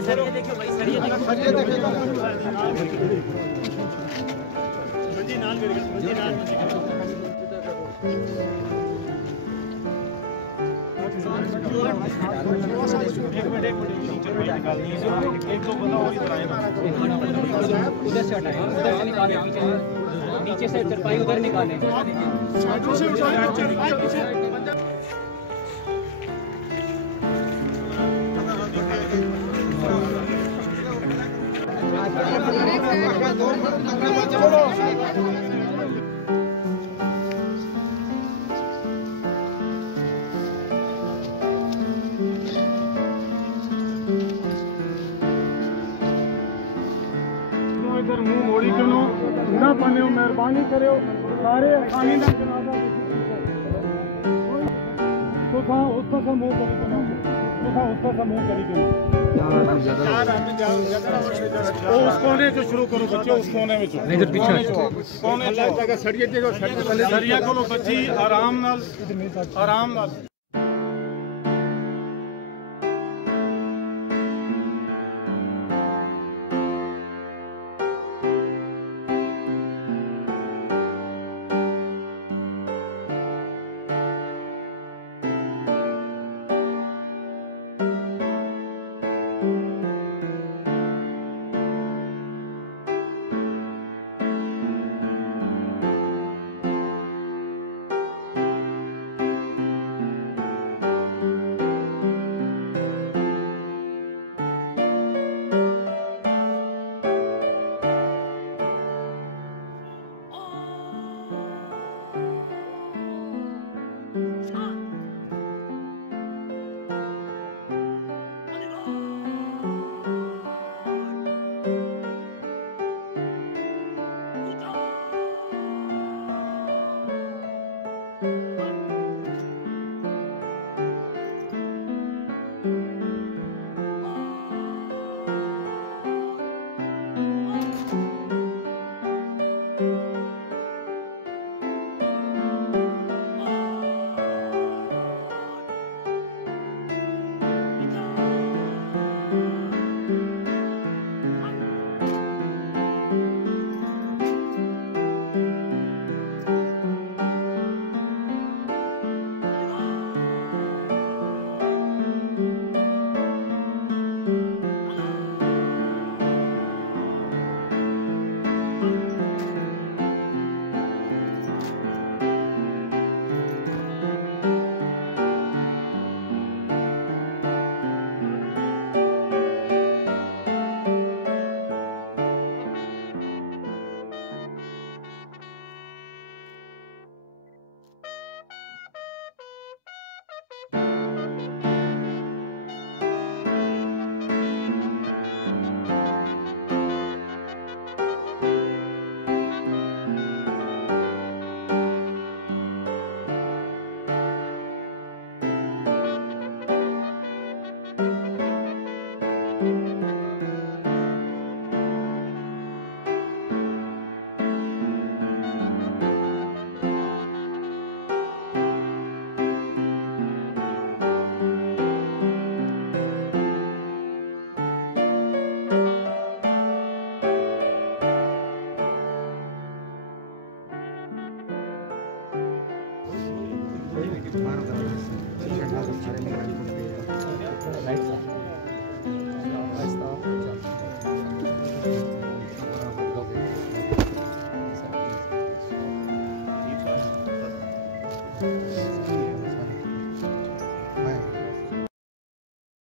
Sir ये देखिए भाई, सर ये देखिए जी नाल मेरे जी नाल एक मिनट एक दो बंदा और इधर आएगा, उधर से हटाएं, उधर से निकालें, नीचे से चरपाई उधर निकालें, साइडों से उठाएं चरपाई पीछे। इधर मुंह मोड़ी करो ना बने, मेहरबानी करो सारे आसानी ना जनाजा तो था उसका समूह करी करो, तो था उसका समूह करी करो। उस कोने से शुरू करो बच्चे, उस कोने में नहीं तो पीछे कोने जगह सड़िए, सड़िया को लो बच्ची आराम नाल